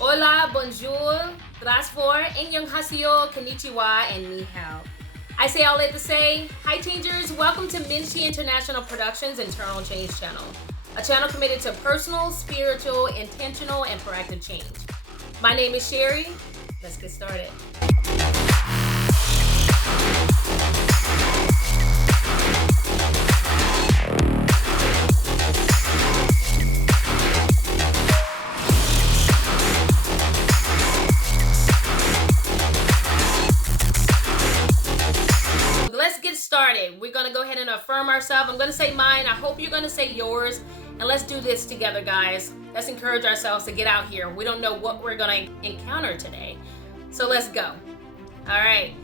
Hola, bonjour, grasfor, annyeonghaseyo, konnichiwa, and ni hao. I say all that to say, hi changers, welcome to Minchi International Productions Internal Change Channel, a channel committed to personal, spiritual, intentional, and proactive change. My name is Sherry. Let's get started. Let's get started. We're gonna go ahead and affirm ourselves. I'm gonna say mine. I hope you're gonna say yours. And let's do this together, guys. Let's encourage ourselves to get out here. We don't know what we're gonna encounter today. So let's go. All right.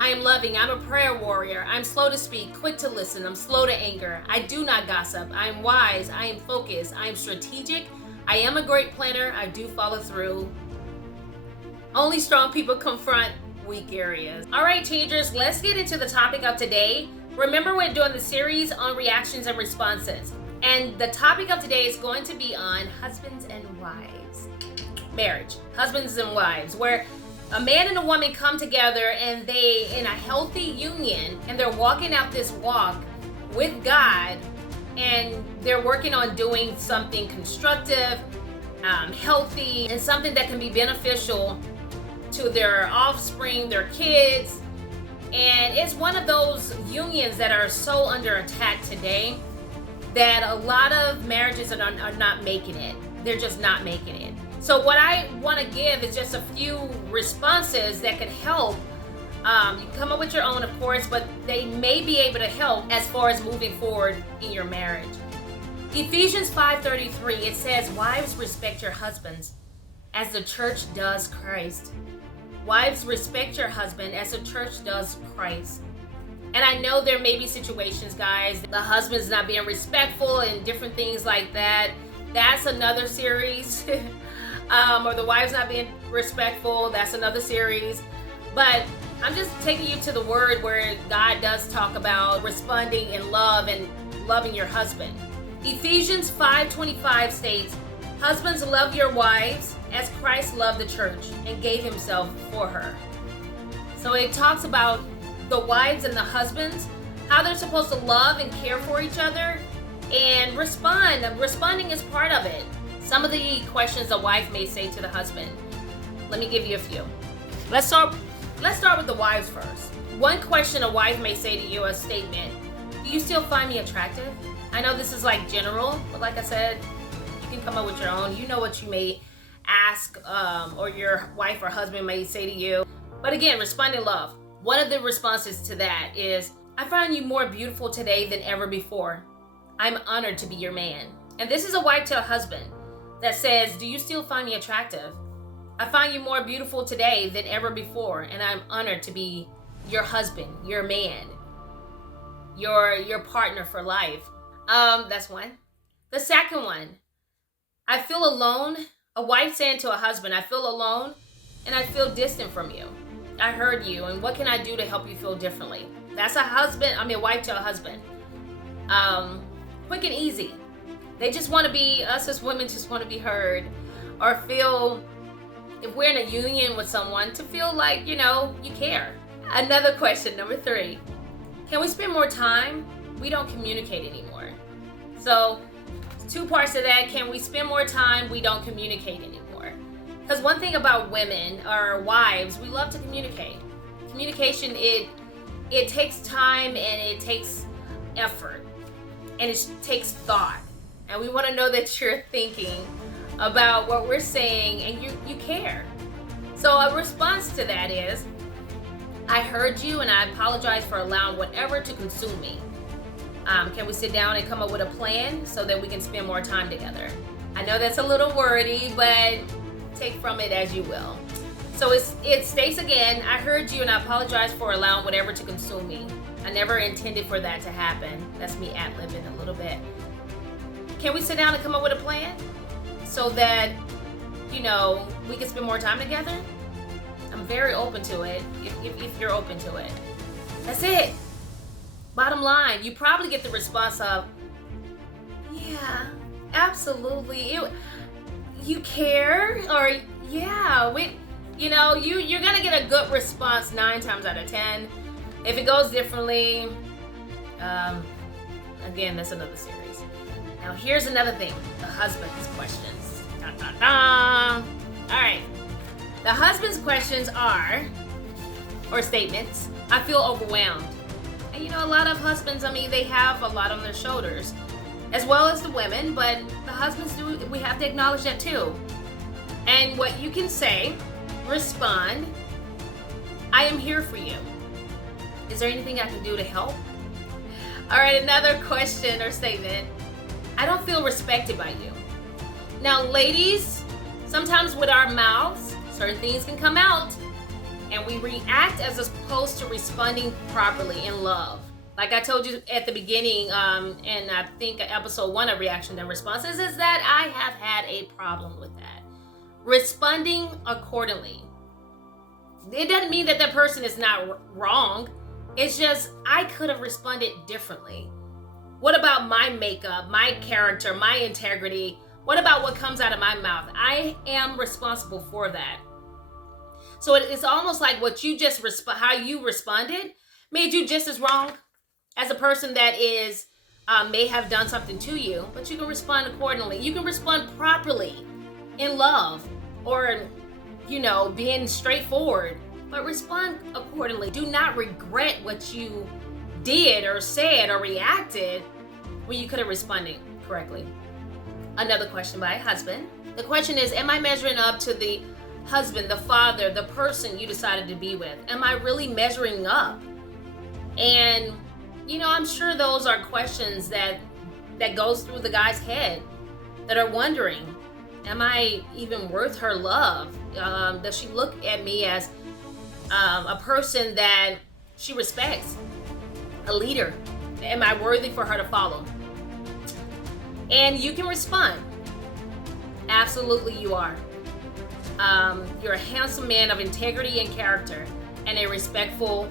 I am loving. I'm a prayer warrior. I'm slow to speak, quick to listen. I'm slow to anger. I do not gossip. I am wise. I am focused. I am strategic. I am a great planner. I do follow through. Only strong people confront weak areas. All right, changers, let's get into the topic of today. Remember, we're doing the series on reactions and responses. And the topic of today is going to be on husbands and wives. Marriage, husbands and wives, where a man and a woman come together and they in a healthy union and they're walking out this walk with God, and they're working on doing something constructive, healthy, and something that can be beneficial to their offspring, their kids. And it's one of those unions that are so under attack today that a lot of marriages are not making it. They're just not making it. So what I want to give is just a few responses that could help. You can come up with your own, of course, but they may be able to help as far as moving forward in your marriage. Ephesians 5:33, it says, wives, respect your husbands as the church does Christ. Wives, respect your husband as the church does Christ. And I know there may be situations, guys, the husband's not being respectful and different things like that. That's another series. Or the wife's not being respectful. That's another series. But I'm just taking you to the word where God does talk about responding in love and loving your husband. Ephesians 5:25 states, husbands, love your wives as Christ loved the church and gave himself for her. So it talks about the wives and the husbands, how they're supposed to love and care for each other and respond. Responding is part of it. Some of the questions a wife may say to the husband. Let me give you a few. Let's start with the wives first. One question a wife may say to you, a statement, do you still find me attractive? I know this is like general, but like I said, you can come up with your own. You know what you may ask, or your wife or husband may say to you. But again, respond in love. One of the responses to that is, I find you more beautiful today than ever before. I'm honored to be your man. And this is a wife to a husband that says, do you still find me attractive? I find you more beautiful today than ever before, and I'm honored to be your husband, your man, your partner for life. That's one. The second one, I feel alone. A wife saying to a husband, I feel alone and I feel distant from you. I heard you, and what can I do to help you feel differently? That's a wife to a husband. Quick and easy. They just want to be, us as women just want to be heard, or feel, if we're in a union with someone, to feel like, you care. Another question, number 3. Can we spend more time? We don't communicate anymore. So 2 parts of that. Can we spend more time? We don't communicate anymore. Because one thing about women or wives, we love to communicate. Communication, it takes time and it takes effort and it takes thought. And we want to know that you're thinking about what we're saying and you care. So a response to that is, I heard you and I apologize for allowing whatever to consume me. Can we sit down and come up with a plan so that we can spend more time together? I know that's a little wordy, but take from it as you will. So it states again, I heard you and I apologize for allowing whatever to consume me. I never intended for that to happen. That's me ad-libbing a little bit. Can we sit down and come up with a plan so that, we can spend more time together? I'm very open to it if you're open to it. That's it. Bottom line, you probably get the response of, yeah, absolutely. You care, or Yeah, you're gonna get a good response 9 times out of 10. If it goes differently, again, that's another series. Now here's another thing: the husband's questions. Dun, dun, dun. All right, the husband's questions are, or statements. I feel overwhelmed. And a lot of husbands, they have a lot on their shoulders, as well as the women, but the husbands do, we have to acknowledge that too. And what you can say, respond, I am here for you. Is there anything I can do to help? All right, another question or statement. I don't feel respected by you. Now, ladies, sometimes with our mouths, certain things can come out, and we react as opposed to responding properly in love. Like I told you at the beginning, and I think episode 1 of Reaction and Responses, is that I have had a problem with that. Responding accordingly. It doesn't mean that that person is not wrong. It's just I could have responded differently. What about my makeup, my character, my integrity? What about what comes out of my mouth? I am responsible for that. So it's almost like what you just how you responded made you just as wrong as a person that is may have done something to you, but you can respond accordingly. You can respond properly in love, or being straightforward, but respond accordingly. Do not regret what you did or said or reacted when you could have responded correctly. Another question by a husband. The question is, am I measuring up to the husband, the father, the person you decided to be with? Am I really measuring up? And I'm sure those are questions that goes through the guy's head, that are wondering, am I even worth her love? Does she look at me as a person that she respects, a leader? Am I worthy for her to follow? And you can respond, absolutely you are. You're a handsome man of integrity and character, and a respectful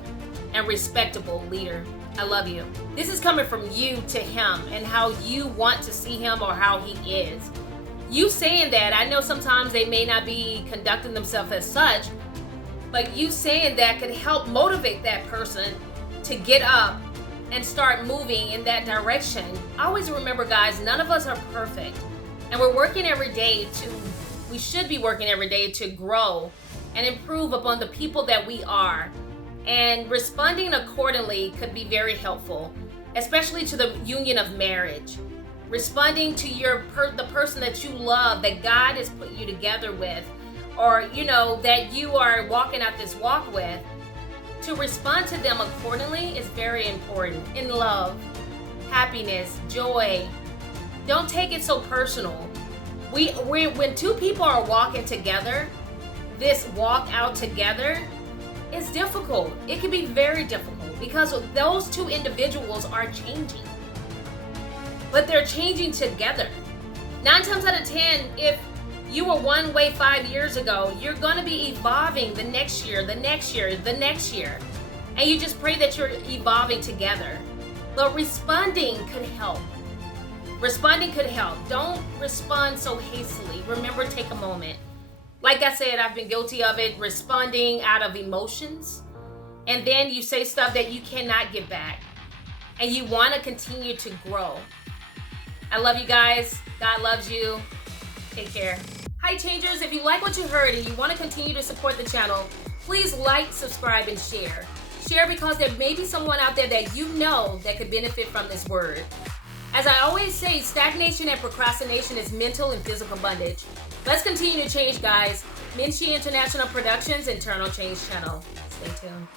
and respectable leader. I love you. This is coming from you to him, and how you want to see him or how he is. You saying that, I know sometimes they may not be conducting themselves as such, but you saying that could help motivate that person to get up and start moving in that direction. Always remember, guys, none of us are perfect, and we're working every day we should be working every day to grow and improve upon the people that we are. And responding accordingly could be very helpful, especially to the union of marriage. Responding to the person that you love, that God has put you together with, or that you are walking out this walk with. To respond to them accordingly is very important. In love, happiness, joy. Don't take it so personal. When two people are walking together, this walk out together is difficult. It can be very difficult because those two individuals are changing, but they're changing together. 9 times out of 10, if you were one way 5 years ago, you're going to be evolving the next year, the next year, the next year. And you just pray that you're evolving together. But responding could help. Responding could help. Don't respond so hastily. Remember, take a moment. Like I said, I've been guilty of it, responding out of emotions. And then you say stuff that you cannot get back. And you want to continue to grow. I love you guys. God loves you. Take care. Hi Changers, if you like what you heard and you want to continue to support the channel, please like, subscribe, and share. Share because there may be someone out there that you know that could benefit from this word. As I always say, stagnation and procrastination is mental and physical bondage. Let's continue to change, guys. Minshi International Productions Internal Change Channel. Stay tuned.